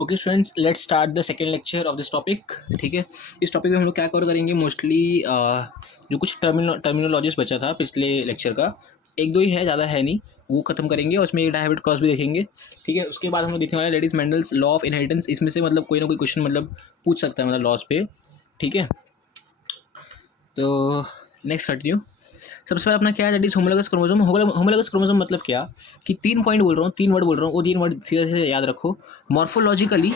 Okay students, let's start the second lecture of this topic. ठीक है, इस topic में हम लोग क्या कवर करेंगे मोस्टली जो कुछ टर्मिनोलॉजीज बचा था पिछले लेक्चर का, एक दो ही है, ज़्यादा है नहीं, वो खत्म करेंगे और उसमें एक डायहाइब्रिड क्रॉस भी देखेंगे। ठीक है, उसके बाद हम लोग देखने वाले ladies Mendel's law of inheritance. इसमें से मतलब कोई ना कोई क्वेश्चन मतलब पूछ सकता है मतलब लॉस पे। ठीक है, तो नेक्स्ट कंटिन्यू। सबसे पहले अपना क्या है, that is homologous chromosome. Homologous chromosome मतलब क्या कि 3 पॉइंट बोल रहा हूँ, 3 वर्ड बोल रहा हूँ, वो 3 वर्ड सीधे सीधे याद रखो। मॉर्फोलॉजिकली,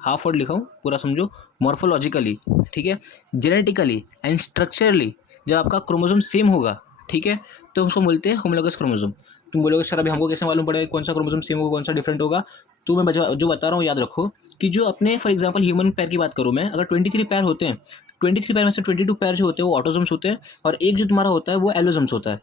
हाफ वर्ड लिखा हूँ, पूरा समझो। मॉर्फोलॉजिकली, ठीक है, जेनेटिकली एंड स्ट्रक्चरली जब आपका क्रोमोसोम सेम होगा, ठीक है, तो उसको बोलते हैं होमोलोगस क्रोमोसोम। तुम बोलोगे सर अभी हमको कैसे मालूम पड़ेगा कौन सा क्रोमोसोम सेम होगा कौन सा डिफरेंट होगा? तो मैं जो बता रहा हूँ याद रखो कि जो अपने फॉर एग्जांपल ह्यूमन पैर की बात करूँ मैं, अगर 23 पैर होते हैं, 23 पैर में से 22 पैर जो होते हैं वो ऑटोसोम्स होते हैं, और एक जो तुम्हारा होता है वो एलोसोम्स होता है,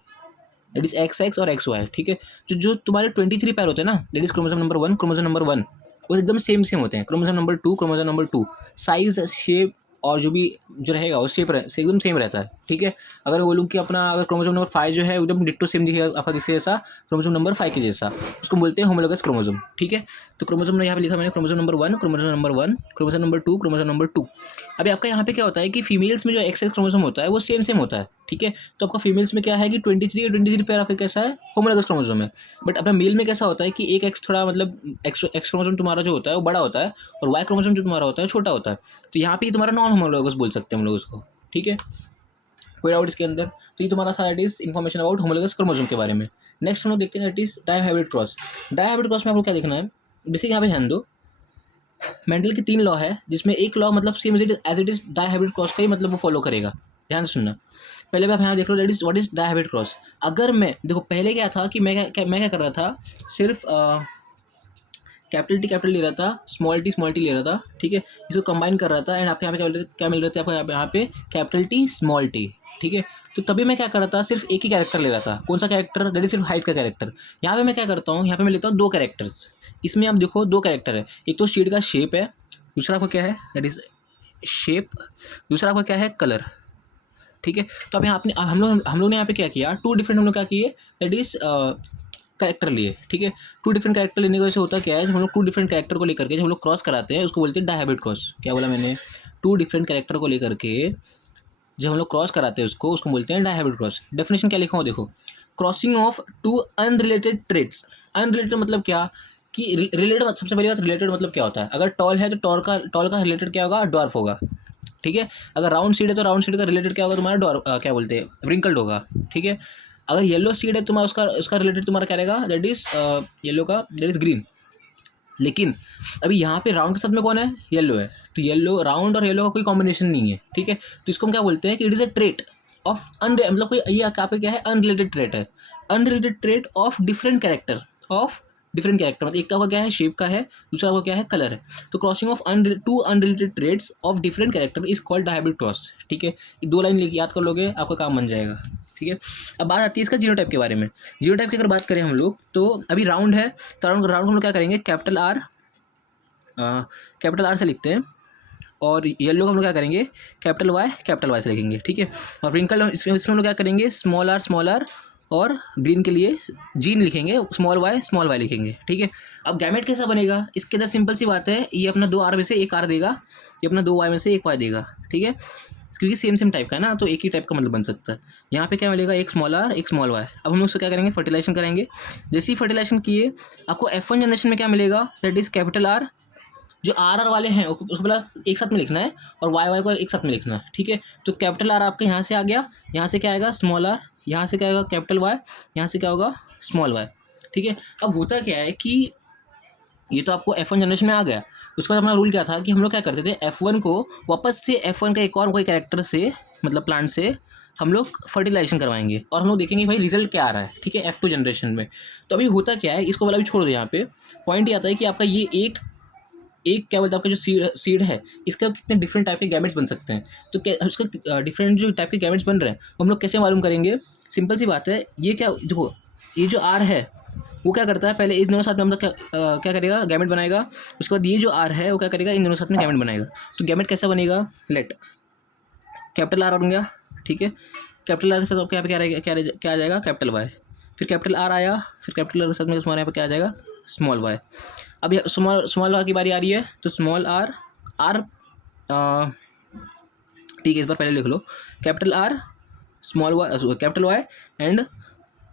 दैट इज एक्स एक्स और एक्स वाई। ठीक है, जो तुम्हारे 23 पैर होते हैं ना, that is chromosome number 1, chromosome number 1 वो एकदम सेम सेम होते हैं। Chromosome number 2, chromosome number 2 size shape और जो भी जो रहेगा वो शेप से एकदम सेम रहता है। ठीक है, अगर बोलूँ कि अपना अगर क्रोमोसोम नंबर 5 जो है एकदम डिट्टो सेम दिखेगा आपका किसके जैसा, क्रोमोसोम नंबर 5 के जैसा, उसको बोलते हैं होमोलोगस क्रोमोसोम। ठीक है, तो क्रोमोसोम यहाँ पे लिखा मैंने, chromosome number 1, chromosome number 1, chromosome number 2, chromosome number 2। अभी आपका यहाँ पे क्या होता है कि फीमेल्स में जो एक्स एक्स क्रोमोसोम होता है वो सेम सेम होता है। ठीक है, तो आपका फीमेल्स में क्या है कि 23 पैर आपका कैसा है, होमोलोगस क्रोमोसोम है। बट अपना मेल में कैसा होता है कि एक एक्स थोड़ा मतलब एक्स एक्स क्रोमोसोम तुम्हारा जो होता है वो बड़ा होता है, और वाई क्रोमोसोम जो तुम्हारा होता है छोटा होता है। तो यहाँ पे ये तुम्हारा नॉन होमोलोगस बोल सकते हैं हम लोग उसको। ठीक है, कोई डाउट इसके अंदर? तो ये तुम्हारा था that is information about homologous chromosome के बारे में। नेक्स्ट हम लोग देखते हैं that is dihybrid cross. Dihybrid cross में आपको क्या देखना है, बेसिक यहाँ पे ध्यान दो। मेंडल के 3 लॉ है, जिसमें एक लॉ मतलब same as it is dihybrid cross का ही मतलब वो फॉलो करेगा। ध्यान से सुनना। पहले भी आप यहाँ देख लो, that is what is dihybrid cross. अगर मैं देखो पहले क्या था कि मैं क्या कर रहा था, सिर्फ कैपिटल ले रहा था, स्मॉल टी ले रहा था। ठीक है, इसको कंबाइन कर रहा था, एंड आपके यहाँ पे क्या मिल रहे थे आपको यहाँ पे कैपिटल टी स्मॉल टी। ठीक है, तो तभी मैं क्या कर रहा था, सिर्फ एक ही कैरेक्टर ले रहा था। कौन सा कैरेक्टर? दैट इज सिर्फ हाइट का कैरेक्टर। यहाँ पे मैं क्या करता हूँ, यहाँ पे मैं लेता हूँ 2 कैरेक्टर्स। इसमें आप देखो 2 कैरेक्टर है, एक तो शीट का शेप है, दूसरा आपका क्या है, दैट इज शेप, दूसरा आपका क्या है, कलर। ठीक है, तो अब यहाँ अपने हम लोग ने यहाँ पे क्या किया, 2 डिफरेंट हम लोग क्या किए, दैट इज कैरेक्टर लिए। ठीक है, 2 डिफरेंट कैरेक्टर लेने की वजह से होता क्या है, जब हम लोग 2 डिफरेंट कैरेक्टर को लेकर के जब हम लोग क्रॉस कराते हैं उसको बोलते हैं डायहाइब्रिड क्रॉस। क्या बोला मैंने? 2 डिफरेंट कैरेक्टर को लेकर के जब हम लोग क्रॉस कराते हैं उसको बोलते हैं डायहाइब्रिड क्रॉस। डेफिनेशन क्या लिखा हो देखो, crossing of 2 unrelated traits. Unrelated मतलब क्या कि रिलेटेड, सबसे पहली बात रिलेटेड मतलब क्या होता है, अगर टॉल है तो टॉल का रिलेटेड क्या होगा, डॉर्फ होगा। ठीक है, अगर राउंड सीड है तो राउंड सीड का रिलेटेड क्या होगा तुम्हारा, क्या बोलते हैं, रिंकल्ड होगा। ठीक है, अगर येलो सीड है तुम्हारा उसका रिलेटेड तुम्हारा क्या रहेगा, दैट इज येलो का दैट इज ग्रीन। लेकिन अभी यहाँ पे राउंड के साथ में कौन है, येलो है, तो येलो राउंड और येलो का कोई कॉम्बिनेशन नहीं है। ठीक है, तो इसको हम क्या बोलते हैं कि it is a trait of मतलब कोई ये यहाँ पे क्या है, अनरिलेटेड ट्रेट है। Unrelated trait of different character, of different character मतलब एक का क्या है, शेप का है, दूसरा का क्या है, कलर है। तो crossing of 2 unrelated traits of different character is called dihybrid cross. ठीक है, 2 लाइन लेके याद कर लोगे आपका काम बन जाएगा। ठीक है, अब बात आती है इसका जीनोटाइप के बारे में। जीनोटाइप की अगर बात करें हम लोग, तो अभी राउंड है, तो राउंड हम लोग क्या करेंगे, कैपिटल आर से लिखते हैं, और येलो को हम लोग क्या करेंगे, कैपिटल वाई से लिखेंगे। ठीक है, और रिंकल इसमें हम लोग क्या करेंगे, स्मॉल आर, और ग्रीन के लिए जीन लिखेंगे, स्मॉल वाई लिखेंगे। ठीक है, अब गैमेट कैसा बनेगा, इसके अंदर सिंपल सी बात है, ये अपना 2 आर में से एक आर देगा, ये अपना 2 वाई में से एक वाई देगा। ठीक है, क्योंकि सेम टाइप का है ना, तो एक ही टाइप का मतलब बन सकता है। यहाँ पे क्या मिलेगा, एक स्मॉल आर एक स्मॉल वाई। अब हम लोग उसको क्या करेंगे, फर्टिलाइजेशन करेंगे। जैसे ही फर्टिलाइजेशन किए आपको F1 जनरेशन में क्या मिलेगा, दैट इज कैपिटल आर। जो आर वाले हैं उसको पहला एक साथ में लिखना है, और वाई को एक साथ में लिखना है। ठीक है, तो कैपिटल आर आपके यहाँ से आ गया, यहाँ से क्या आएगा, स्मॉल आर, यहाँ से क्या आएगा, कैपिटल वाई, यहाँ से क्या होगा, स्मॉल वाई। ठीक है, अब होता क्या है कि ये तो आपको F1 जनरेशन में आ गया। उसके बाद अपना रूल क्या था कि हम लोग क्या करते थे, F1 को वापस से F1 का एक और कोई कैरेक्टर से मतलब प्लांट से हम लोग फर्टिलाइजेशन करवाएंगे, और हम लोग देखेंगे भाई रिजल्ट क्या आ रहा है। ठीक है, F2 जनरेशन में। तो अभी होता क्या है, इसको वाला भी छोड़ दो, यहाँ पे पॉइंट ये आता है कि आपका ये एक क्या बोलते हैं, आपका जो सीड है इसका कितने डिफरेंट टाइप के गैमेट्स बन सकते हैं। तो क्या उसका डिफरेंट जो टाइप के गैमेट्स बन रहे हैं वो हम लोग कैसे मालूम करेंगे, सिंपल सी बात है। ये क्या देखो, ये जो आर है वो क्या करता है, पहले इन दोनों साथ में हम लोग क्या करेगा, गैमेट बनाएगा। उसके बाद ये जो आर है वो क्या करेगा, इन दोनों साथ में गैमेट बनाएगा। तो गैमेट कैसा बनेगा, लेट कैपिटल आर बन गया। ठीक है, कैपिटल आर के साथ क्या क्या रहेगा, क्या आ जाएगा, कैपिटल वाई। फिर कैपिटल आर आया, फिर कैपिटल आर के साथ में हमारे यहाँ पर क्या आ जाएगा, स्मॉल वाई। अब स्मॉल आर की बारी आ रही है, तो स्मॉल आर आर ठीक है, इस बार पहले लिख लो, capital R small Y capital Y and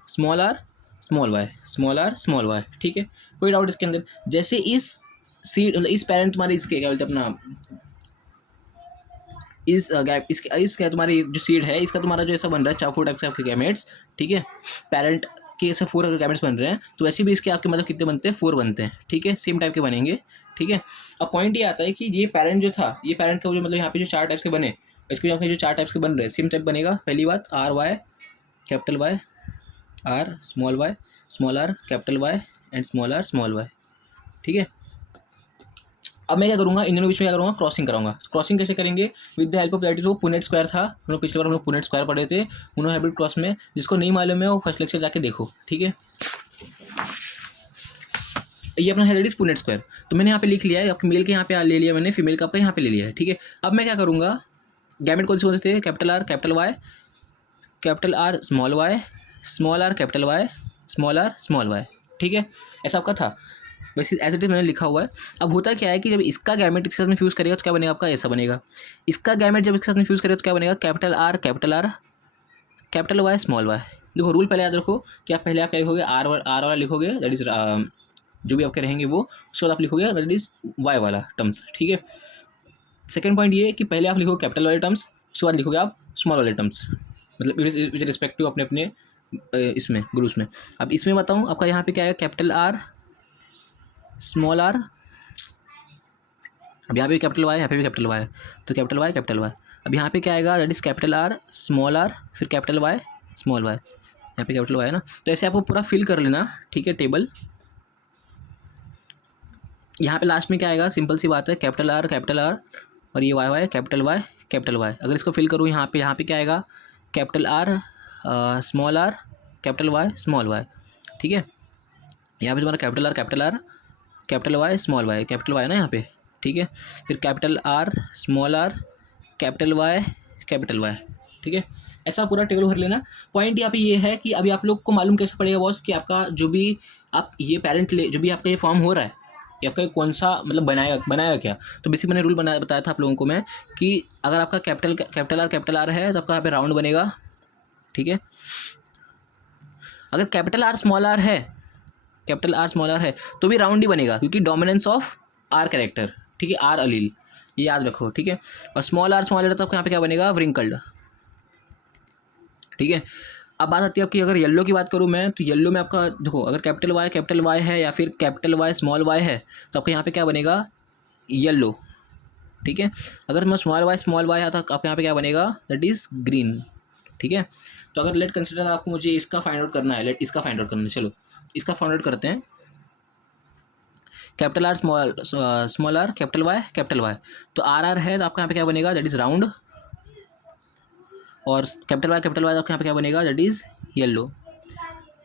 small R small Y. ठीक है, कोई डाउट इसके अंदर? जैसे इस सीड मतलब इस पेरेंट तुम्हारे इसके क्या बोलते हैं अपना इस गैप इस क्या तुम्हारी जो सीड है इसका तुम्हारा जो ऐसा बन रहा है 4 टाइप के आपके गैमेट्स। ठीक है, पेरेंट के ऐसे 4 अगर गैमेट्स बन रहे हैं तो वैसे भी इसके आपके मतलब कितने बनते हैं? 4 बनते हैं। ठीक है, सेम टाइप के बनेंगे। ठीक है, अब पॉइंट ये आता है कि ये पेरेंट जो था, ये पेरेंट का जो मतलब यहाँ पे जो 4 टाइप्स के बने, इसके यहाँ पे जो 4 टाइप्स के बन रहे हैं सेम टाइप बनेगा। पहली बात R Y capital Y, R small R capital Y and small Y. ठीक है, अब मैं क्या करूँगा, इन दोनों बीच में क्या करूँगा? क्रॉसिंग कराऊंगा। क्रॉसिंग कैसे करेंगे? With the help of that is वो पुनेट स्क्वायर था, हम लोग पिछले बार हम लोग पुनेट स्क्वायर पढ़े थे, मोनो हाइब्रिड क्रॉस में। जिसको नहीं मालूम है वो फर्स्ट लेक्चर जाके देखो। ठीक है, ये अपना है दैट इज पुनेट स्क्वायर। तो मैंने यहाँ पे लिख लिया है, आपके मेल के यहाँ पे ले लिया मैंने, फीमेल का आपका यहाँ पे ले लिया है। ठीक है, अब मैं क्या करूँगा, गैमेट कौन से थे? Capital R capital R small R capital Y small Y. ठीक है, ऐसा आपका था, वैसे एज इट इज मैंने लिखा हुआ है। अब होता क्या है कि जब इसका गैमेट इसके साथ में फ्यूज़ करेगा तो क्या बनेगा आपका? ऐसा बनेगा। इसका गैमेट जब इसके साथ में फ्यूज़ करेगा तो क्या बनेगा? Capital R capital Y small Y. देखो रूल पहले याद रखो कि आप पहले आप क्या लिखोगे? आर वाला लिखोगे, दैट इज जो भी आपके रहेंगे वो, उसके बाद आप लिखोगे दैट इज वाई वाला टर्म्स। ठीक है, सेकेंड पॉइंट ये है कि पहले आप लिखोगे कैपिटल वाले टर्म्स, उसके बाद लिखोगे आप स्मॉल वाले टर्म्स, मतलब विद रिस्पेक्ट टू अपने अपने इसमें ग्रुप्स में। अब इसमें बताऊँ आपका यहाँ पे क्या है? कैपिटल आर स्मॉल आर, अब यहाँ पे कैपिटल वाई, यहाँ पे भी कैपिटल वाई है, तो कैपिटल वाई। अब यहाँ पे क्या आएगा? That is capital R small R फिर कैपिटल वाई स्मॉल वाई, यहाँ पे कैपिटल वाई है ना। तो ऐसे आपको पूरा फिल कर लेना। ठीक है, टेबल यहाँ पे लास्ट में क्या आएगा? सिंपल सी बात है, कैपिटल आर और ये वाई कैपिटल वाई। अगर इसको फिल करूँ यहाँ पे क्या आएगा? Capital R small R capital Y small Y. ठीक है, यहाँ पे तुम्हारा capital R capital Y small Y, capital Y है ना यहाँ पे। ठीक है, फिर capital R small R capital Y. ठीक है, ऐसा पूरा टेबल भर लेना। पॉइंट यहाँ पे ये है कि अभी आप लोग को मालूम कैसे पड़ेगा बॉस कि आपका जो भी आप ये पेरेंट जो भी आपका ये फॉर्म हो रहा है, ये आपका कौन सा मतलब बनाएगा क्या। तो बेसिक मैंने रूल बताया था आप लोगों को मैं कि अगर आपका कैपिटल आर है तो आपका यहाँ पे राउंड बनेगा। ठीक है, अगर कैपिटल आर स्मॉल आर है तो भी राउंड ही बनेगा, क्योंकि डोमिनेंस ऑफ आर कैरेक्टर। ठीक है, आर अलील, ये याद रखो। ठीक है, और स्मॉल आर तो आपको यहाँ पे क्या बनेगा? व्रिंकल्ड। ठीक है, अब बात आती है आपकी, अगर येलो की बात करूँ मैं, तो येलो में आपका देखो, अगर कैपिटल वाई है या फिर कैपिटल वाई स्मॉल वाई है तो आपके यहाँ पे क्या बनेगा? येलो। ठीक है, अगर मैं स्मॉल वाई है तो आपके यहाँ पे क्या बनेगा? That is green. ठीक है, तो अगर लेट कंसिडर आपको मुझे इसका फाइंड आउट करना है, चलो इसका फाइंड आउट करते हैं। Capital R small R capital Y, तो आर है तो आपका यहाँ पे क्या बनेगा? That is round. और कैपिटल वाई आपके यहाँ पे क्या बनेगा? That is yellow.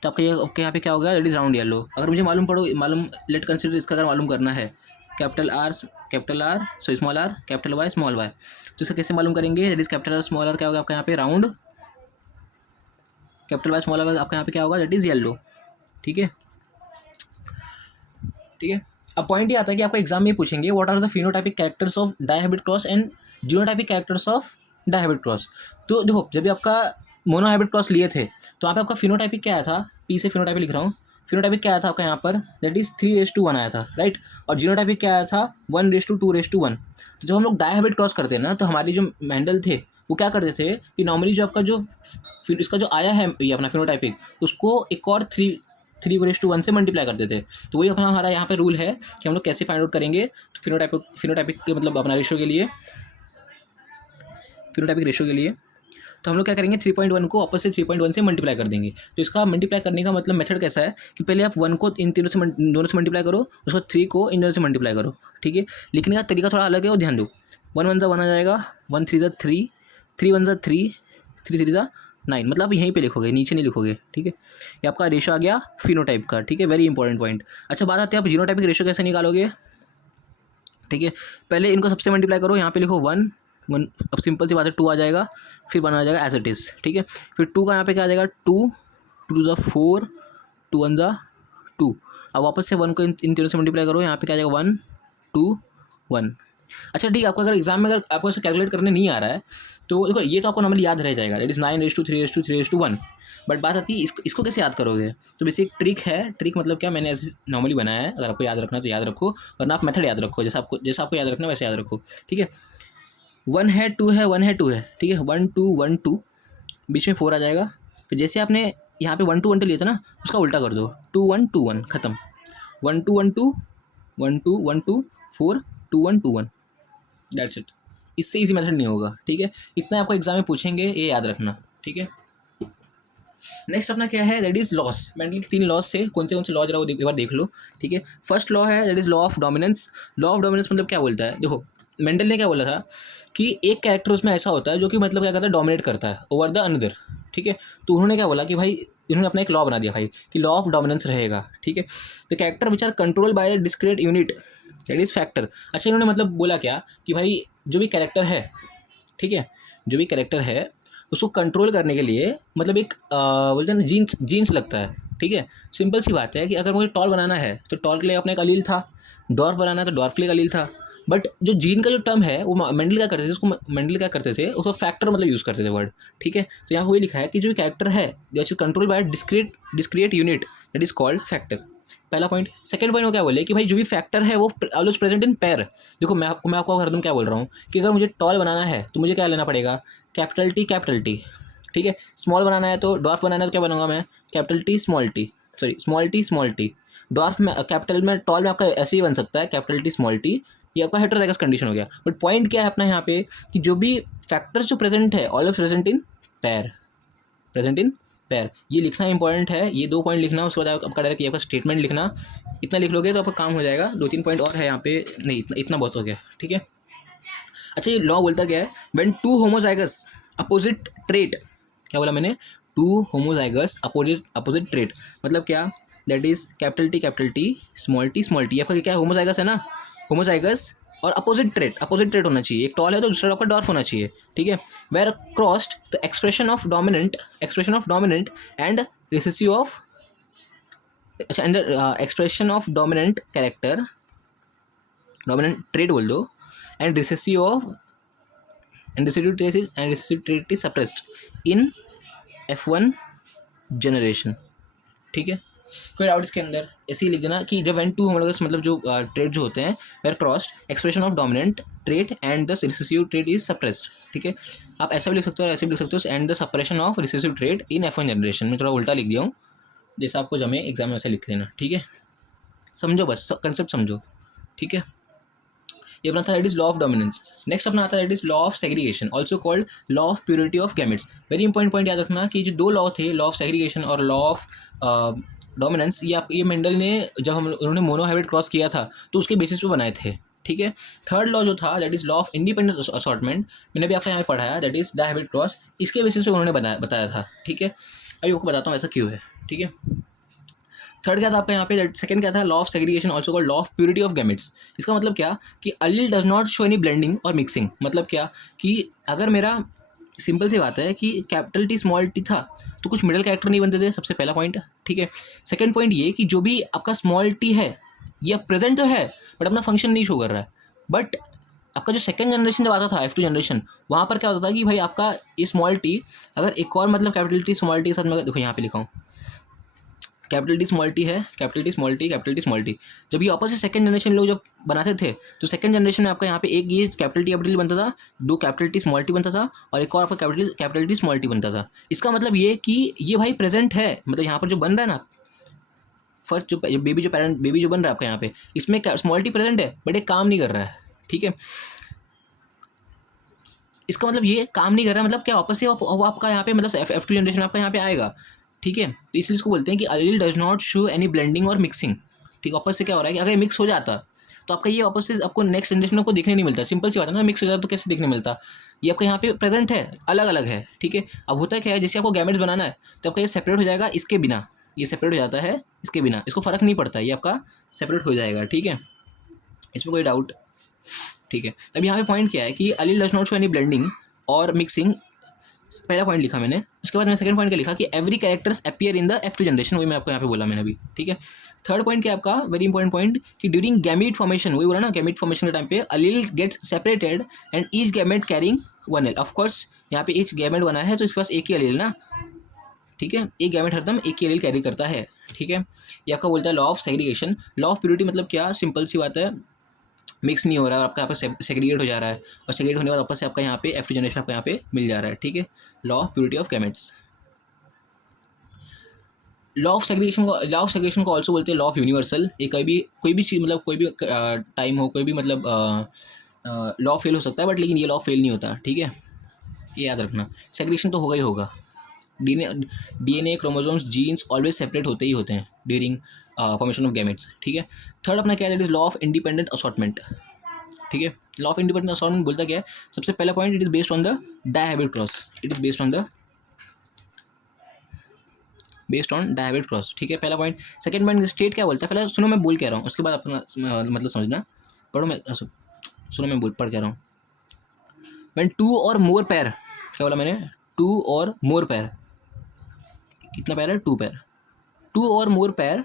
तो आपका ये आपके यहाँ पे क्या होगा? That is round yellow. अगर मुझे मालूम लेट कंसिडर इसका अगर मालूम करना है, capital R small R capital Y small Y, तो इसका कैसे मालूम करेंगे? That is capital R small R क्या होगा आपका यहाँ पे? Round. Capital Y small Y आपका यहाँ पे क्या होगा? That is yellow. ठीक है, अब पॉइंट ये आता है कि आपको एग्जाम में पूछेंगे what are the phenotypic characters of dihybrid cross and genotypic characters of dihybrid cross. तो देखो, जब भी आपका मोनो हाइब्रिड क्रॉस लिए थे तो यहाँ पे आपका फिनोटाइपिक क्या आया था? पी से फिनोटाइपिक लिख रहा हूँ। फिनोटाइपिक क्या आया था आपका यहाँ पर? दैट इज 3:1 आया था, राइट। और जीनोटाइपिक क्या आया था? 1:2:1। तो जब हम लोग डायहाइब्रिड क्रॉस करते हैं ना, तो हमारी जो मेंडल थे वो क्या करते थे कि नॉर्मली जो आपका जो इसका जो आया है ये अपना फिनोटाइपिक, उसको एक और 3:1 से मल्टीप्लाई करते थे। तो वही अपना हमारा यहाँ पे रूल है कि हम लोग कैसे फाइंड आउट करेंगे। तो फिनोटाइपिक के मतलब अपना रेशियो के लिए, तो हम लोग क्या करेंगे? 3.1 को वापस से 3.1 से मल्टीप्लाई कर देंगे। तो इसका मल्टीप्लाई करने का मतलब मेथड कैसा है कि पहले आप 1 को इन दोनों से मल्टीप्लाई करो, उसके बाद 3 को इन दोनों से मल्टीप्लाई करो। ठीक है, लिखने का तरीका थोड़ा अलग है, वो ध्यान दो। 1 1 ज़ा 1 आ जाएगा, 1 3 ज़ा 3, 3 1 ज़ा 3, 3 3 ज़ा 9, मतलब आप यहीं पे लिखोगे, नीचे नहीं लिखोगे। ठीक है, ये आपका रेशो आ गया फिनोटाइप का। ठीक है, वेरी इंपॉर्टेंट पॉइंट। अच्छा, बात आती है आप जीनोटाइपिक रेशो कैसे निकालोगे। ठीक है, पहले इनको सबसे मल्टीप्लाई करो, यहाँ पे लिखो 1 1, अब सिंपल सी बात है 2 आ जाएगा, फिर 1 आ जाएगा एज इट इज़। ठीक है, फिर 2 का यहाँ पे क्या आ जाएगा? 2 2 ज़ा 4, 2 1 ज़ा 2, अब वापस से 1 को इन तीनों से मल्टीप्लाई करो, यहाँ पे क्या आ जाएगा 1 2 1। अच्छा ठीक है, आपको अगर एग्जाम में अगर आपको ऐसे कैलकुलेट करने नहीं आ रहा है तो देखो ये तो आपको नॉर्मली याद रह जाएगा, दैट इज़ 9:3:3:1। बट बात आती है इसको कैसे याद करोगे। तो बेसिक ट्रिक है, ट्रिक मतलब क्या, मैंने ऐसे नॉर्मली बनाया है, अगर आपको याद रखना है तो याद रखो, वरना आप मेथड याद रखो, जैसा आपको याद रखना है वैसे याद रखो। ठीक है, 1 है 2 है 1 है 2 है, ठीक है, 1 2 1 2, बीच में 4 आ जाएगा। फिर जैसे आपने यहाँ पे 1 2 1 2 लिया था ना, उसका उल्टा कर दो, 2 1 2 1 खत्म, 1 2 1 2 1 2 1 2 4 2 1 2 1, दैट्स इट। इससे इजी मेथड नहीं होगा। ठीक है, इतना आपको एग्जाम में पूछेंगे, ये याद रखना। ठीक है, नेक्स्ट अपना क्या है, दैट इज लॉस। मेंटल के 3 लॉस थे, कौन से लॉ जरा वो एक बार देख लो। ठीक है, फर्स्ट लॉ है that is law of dominance. Law of dominance मतलब क्या बोलता है, देखो मेंडल ने क्या बोला था कि एक कैरेक्टर उसमें ऐसा होता है जो कि मतलब क्या करता है, डोमिनेट करता है ओवर द अनदर। ठीक है, तो उन्होंने क्या बोला कि भाई इन्होंने अपना एक लॉ बना दिया भाई कि लॉ ऑफ डोमिनेंस रहेगा। ठीक है, the character which are control by discrete unit that is factor. अच्छा इन्होंने मतलब बोला क्या कि भाई जो भी कैरेक्टर है, ठीक है, जो भी कैरेक्टर है उसको कंट्रोल करने के लिए मतलब एक बोलते हैं ना जीन्स लगता है। ठीक है, सिंपल सी बात है कि अगर मुझे टॉल बनाना है तो टॉल के लिए अपना एक अलील था, डॉर्फ बनाना है तो डॉर्फ के लिए एक अलील था। बट जो जीन का जो टर्म है वो मेंडल क्या करते थे, उसको फैक्टर मतलब यूज़ करते थे वर्ड। ठीक है, तो यहाँ वही लिखा है कि जो कैरेक्टर है जैसे control by discrete unit that is called factor. पहला पॉइंट। सेकंड पॉइंट वो क्या बोले कि भाई जो भी फैक्टर है वो ऑलवेज प्रेजेंट इन पेयर। देखो मैं आपको हर दूँ क्या बोल रहा हूँ कि अगर मुझे टॉल बनाना है तो मुझे क्या लेना पड़ेगा, कैपिटल टी। ठीक है, स्मॉल बनाना है तो डॉर्फ बनाना है तो क्या बनूंगा मैं, capital T small T. Dwarf में कैपिटल में, टॉल में आपका ऐसे ही बन सकता है कैपिटल टी स्मॉल टी, ये आपका हेटेरोजाइगस कंडीशन हो गया। बट पॉइंट क्या है अपना यहाँ पे कि जो भी फैक्टर्स जो प्रेजेंट है ऑलवेज प्रेजेंट इन पैर, ये लिखना इंपॉर्टेंट है। ये 2 पॉइंट लिखना, उसके बाद आपका डायरेक्ट ये आपका स्टेटमेंट लिखना। इतना लिख लोगे तो आपका काम हो जाएगा। 2-3 पॉइंट और है यहाँ पे, नहीं इतना बहुत हो गया। ठीक है, अच्छा ये लॉ बोलता क्या है, व्हेन 2 होमोजाइगस अपोजिट ट्रेट, क्या बोला मैंने, 2 होमोजाइगस अपोजिट ट्रेट मतलब क्या, that is capital T small T. आपका क्या होमोजाइगस है ना, होमोजाइगस और अपोजिट ट्रेट होना चाहिए। एक टॉल है तो दूसरा आपका डॉर्फ होना चाहिए। ठीक है, where crossed the expression of dominant and recessive of, अच्छा under expression of dominant character, dominant trait बोल दो, and recessive trait is suppressed in F1 generation. ठीक है, कोई डाउट इसके अंदर, ऐसे ही लिख देना कि जब when 2 होमोलॉगस मतलब जो ट्रेट जो होते हैं where crossed expression of dominant trait and the recessive trait is suppressed. ठीक है, आप ऐसा भी लिख सकते हो और ऐसे भी लिख सकते हो, and the suppression of recessive trait in F1 generation. में थोड़ा उल्टा लिख दिया हूँ, जैसा आपको जमे एग्जाम में वैसे लिख लेना। ठीक है, समझो बस कंसेप्ट समझो। ठीक है, ये अपना था that is law of dominance. Next अपना आता है that is law of segregation, also called law of purity of gametes. Very important point याद रखना कि जो 2 लॉ थे, लॉ ऑफ सेग्रीगेशन और लॉ ऑफ डोमिनेंस, ये मेंडल ने जब उन्होंने मोनोहाइब्रिड क्रॉस किया था तो उसके बेसिस पे बनाए थे। ठीक है, थर्ड लॉ जो था that is law of independent assortment, मैंने भी आपको यहाँ पे पढ़ाया, दैट इज डायहाइब्रिड क्रॉस, इसके बेसिस पे उन्होंने बताया था। ठीक है, अभी आपको बताता हूँ ऐसा क्यों है। ठीक है, थर्ड क्या था आपका यहाँ पे, सेकंड क्या था, law of segregation also called law of purity of gametes. इसका मतलब क्या कि allele does not show any blending और मिक्सिंग। मतलब क्या कि अगर मेरा, सिंपल सी बात है कि कैपिटल टी स्मॉल टी था तो कुछ मिडिल कैरेक्टर नहीं बनते थे, सबसे पहला पॉइंट। ठीक है, सेकंड पॉइंट ये कि जो भी आपका स्मॉल टी है ये प्रेजेंट तो है बट अपना फंक्शन नहीं शो कर रहा है। बट आपका जो सेकंड जनरेशन जब आता था F2 जनरेशन, वहाँ पर क्या होता था कि भाई आपका ये स्मॉल टी अगर एक और मतलब कैपिटल टी स्मॉल टी के साथ में, देखो यहाँ पे लिखा हूँ कैपिटल टी स्मॉल टी है, कैपिटल टी स्मॉल टी। जब ये ऑपोजिट सेकंड जनरेशन लोग जब बनाते थे तो सेकंड जनरेशन में आपका यहाँ पे एक ये कैपिटल टी बनता था, 2 कैपिटल टी स्मॉल टी बनता था और एक और आपका कैपिटल टी स्मॉल टी बनता था। इसका मतलब ये कि ये भाई प्रेजेंट है, मतलब यहाँ पर जो बन रहा है ना फर्स्ट जो बेबी जो बन रहा है आपका यहाँ पे, इसमें स्मॉल टी प्रेजेंट है बट ये काम नहीं कर रहा है। ठीक है, इसका मतलब ये काम नहीं कर रहा है, मतलब क्या वापस से वो आपका यहाँ पे मतलब F2 जनरेशन आपका यहाँ पे आएगा। ठीक है, तो इसलिए इसको बोलते हैं कि allele does not show any blending और मिक्सिंग। ठीक, वापस से क्या हो रहा है कि अगर मिक्स हो जाता तो आपका ये वापस से आपको नेक्स्ट जनरेशन में आपको देखने नहीं मिलता। सिंपल सी बात है ना, मिक्स हो जाता तो कैसे देखने मिलता, ये आपका यहाँ पे प्रेजेंट है, अलग अलग है। ठीक है, अब होता क्या है, जैसे आपको गैमेट्स बनाना है तो आपका ये सेपरेट हो जाएगा इसके बिना, ये सेपरेट हो जाता है इसके बिना, इसको फ़र्क नहीं पड़ता, ये आपका सेपरेट हो जाएगा। ठीक है, इसमें कोई डाउट। ठीक है, अब यहाँ पे पॉइंट क्या है कि allele does not show any blending और मिक्सिंग पहला पॉइंट लिखा मैंने, उसके बाद मैंने सेकंड पॉइंट क्या लिखा कि every characters appear in the F2 generation, वही मैं आपको यहाँ पे बोला मैंने अभी, ठीक है। थर्ड पॉइंट क्या आपका वेरी इंपॉर्टेंट पॉइंट कि ड्यूरिंग गैमीट फॉर्मेशन, वही बोला ना, गैमीट फॉर्मेशन के टाइम पे allele gets separated and each gamete carrying one allele. Of course यहाँ पे ईच गैमेट बना है तो इसके पास एक ही अलील ना, ठीक है, एक गैमेट हरदम एक ही एलील कैरी करता है, ठीक है। ये आपका बोलता है law of segregation. Law of purity मतलब क्या, सिंपल सी बात है, मिक्स नहीं हो रहा है, आपका यहाँ पे सेग्रीगेट हो जा रहा है, और सेग्रीगेट होने के बाद वापस से आपका यहाँ पे F2 जनरेशन आपका यहाँ पे मिल जा रहा है, ठीक है। Law of purity of gametes. Law of segregation को ऑल्सो बोलते हैं लॉ ऑफ यूनिवर्सल। ये कोई भी चीज़ मतलब कोई भी टाइम हो, कोई भी मतलब लॉ फेल हो सकता है, बट लेकिन ये लॉ फेल नहीं होता, ठीक है, ये याद रखना। सेग्रीगेशन तो होगा ही होगा। DNA chromosomes genes always separate होते ही होते हैं ड्यूरिंग फॉर्मेशन ऑफ गैमेट्स, ठीक है। थर्ड अपना क्या है, that is law of independent assortment, ठीक है। लॉ ऑफ इंडिपेंडेंट असॉर्टमेंट बोलता क्या है, सबसे पहला point, it is based on the dihybrid cross, it is based on dihybrid cross, ठीक है, पहला पॉइंट। सेकंड पॉइंट स्टेट क्या बोलता है, पहले सुनो मैं बोल कह रहा हूँ, उसके बाद अपना मतलब समझना, पढ़ो मैं सुनो मैं पढ़ कह रहा हूँ। व्हेन टू और मोर पैर, क्या बोला मैंने, टू और मोर पैर, कितना पैर है, टू पैर, टू और more pair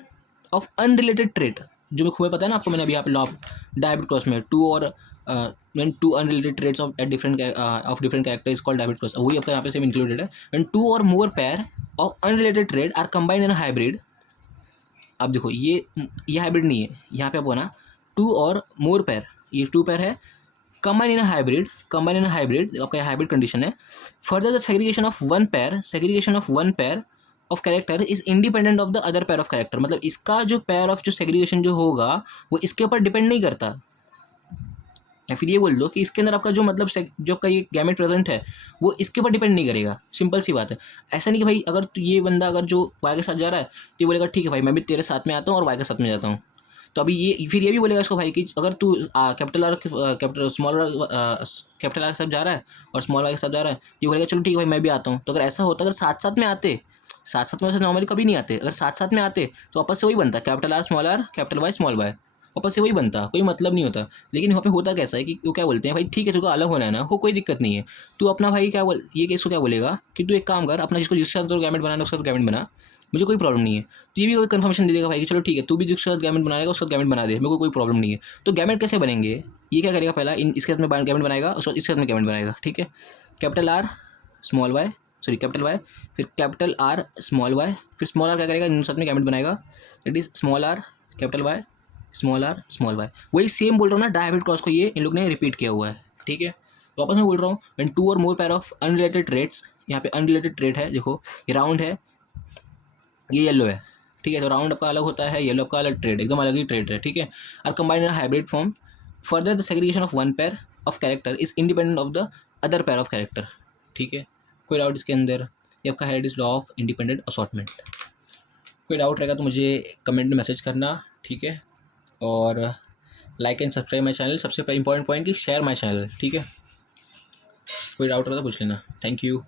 of unrelated trait, जो मैं खूब पता है ना आपको, मैंने अभी यहाँ पे लॉ ऑफ डायहाइब्रिड क्रॉस में टू और when two unrelated traits of different character is called dihybrid cross, वही आपका यहाँ पे सेम इंक्लूडेड है। व्हेन टू और more pair of unrelated trait are combined in hybrid, अब देखो ये हाइब्रिड नहीं है, यहाँ पे आपको ना टू और मोर पैर, ये टू पैर है, कंबाइन इन हाइब्रिड, आपका हाइब्रिड कंडीशन है। Further the segregation of one pair of character is independent of the other pair of character, मतलब इसका जो पैर ऑफ जो सेग्रीगेशन जो होगा वो इसके ऊपर डिपेंड नहीं करता, या फिर ये बोल दो कि इसके अंदर आपका जो मतलब जो आपका ये गैमेट प्रेजेंट है वो इसके ऊपर डिपेंड नहीं करेगा, सिंपल सी बात है। ऐसा नहीं कि भाई अगर ये बंदा अगर जो वाई के साथ जा रहा है तो ये बोलेगा ठीक है भाई मैं भी तेरे साथ में आता हूँ और वाई के साथ में जाता हूँ, तो अभी ये फिर ये भी बोलेगा इसको भाई कि अगर तू कैपिटल आर के साथ जा रहा है और स्मॉल वाई के साथ जा रहा है, ये बोलेगा चलो ठीक है भाई मैं भी आता हूँ। तो अगर ऐसा होता, अगर साथ साथ में आते, साथ साथ में वैसे नॉर्मली कभी नहीं आते, अगर साथ साथ में आते तो वापस से वही बनता, capital R capital Y small Y, वापस से वही बनता, कोई मतलब नहीं होता। लेकिन यहाँ पे होता कैसा है कि वो क्या बोलते हैं भाई ठीक है तुझको अलग होना है ना, हो कोई दिक्कत नहीं है, तू अपना भाई क्या बोल, ये केस को क्या बोलेगा कि तू एक काम कर, अपना जिसको जिसके साथ तो गैमेट बनाना उसका गैमेट बना, मुझे कोई प्रॉब्लम नहीं है। तो ये भी कोई कन्फर्मेशन दे देगा भाई कि चलो ठीक है तू भी जिसके साथ गैमेट बनाएगा उसका गैमेट बना दे, मेरे को कोई प्रॉब्लम नहीं है। तो गैमेट कैसे बनेंगे, ये क्या करेगा, पहला इसके साथ में गैमेट बनाएगा, उसके बाद इसके साथ में गैमेट बनाएगा, ठीक है। Capital R small Y, sorry capital Y, फिर कैपिटल आर स्मॉल वाई, फिर स्मॉल आर क्या करेगा, इन साथ में गैमेट बनाएगा, it is small R capital Y small R small Y. वही सेम बोल रहा हूँ ना, डायहाइब्रिड क्रॉस को ये इन लोग ने रिपीट किया हुआ है, ठीक है। तो वापस मैं बोल रहा हूँ, व्हेन टू और more pair of unrelated trades, यहाँ पे अनरिलेटेड ट्रेड है, देखो ये राउंड है ये येलो है, ठीक है, तो राउंड आपका अलग होता है, येलो आपका अलग ट्रेड, एकदम अलग ही ट्रेड है, ठीक है। Are combined in hybrid form, further the segregation of one pair of character is independent of the other pair of character, ठीक है। कोई डाउट इसके अंदर, ये आपका head is law of independent assortment. कोई डाउट रहेगा तो मुझे कमेंट में मैसेज करना, ठीक है। और like and subscribe my channel, सबसे इंपॉर्टेंट पॉइंट कि शेयर माई चैनल, ठीक है। कोई डाउट रहा तो पूछ लेना, थैंक यू।